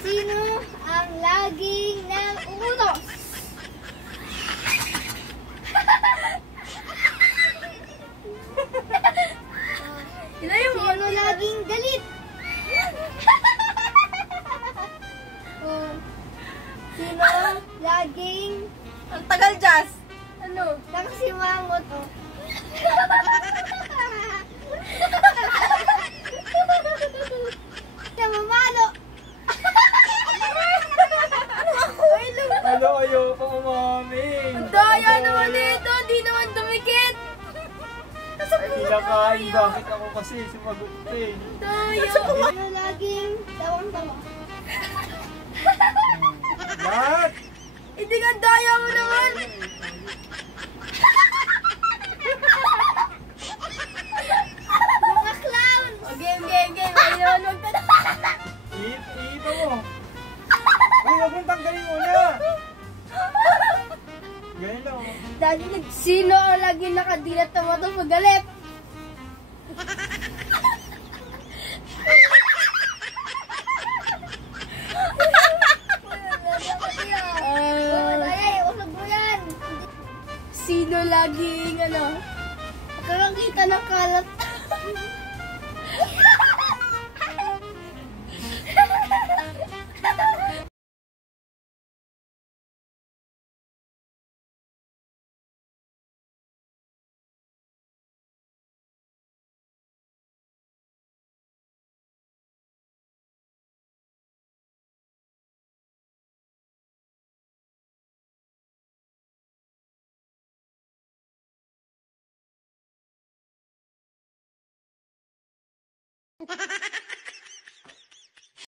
Sino ang laging nang utos? Sino laging galit? Sino laging... Ang tagal, Jazz. Ano? Nakasimangot, oh. Namamalo. Ano, ayoko umaming. Ang daya naman nito. Di naman dumikit. Kinakain, bakit ako kasi sumagot eh. Daya. Sino laging tawang-tawa? Lahat! Hindi nga daya mo naman. Mga clown! O, game. Ayun, huwag ka na. Iito mo. Ay, huwag mong tanggalin muna. Ganyan lang. Dahil sino ang laging nakadilat na mata pag galit? Sino laging, ano? Kakakita ng kalat.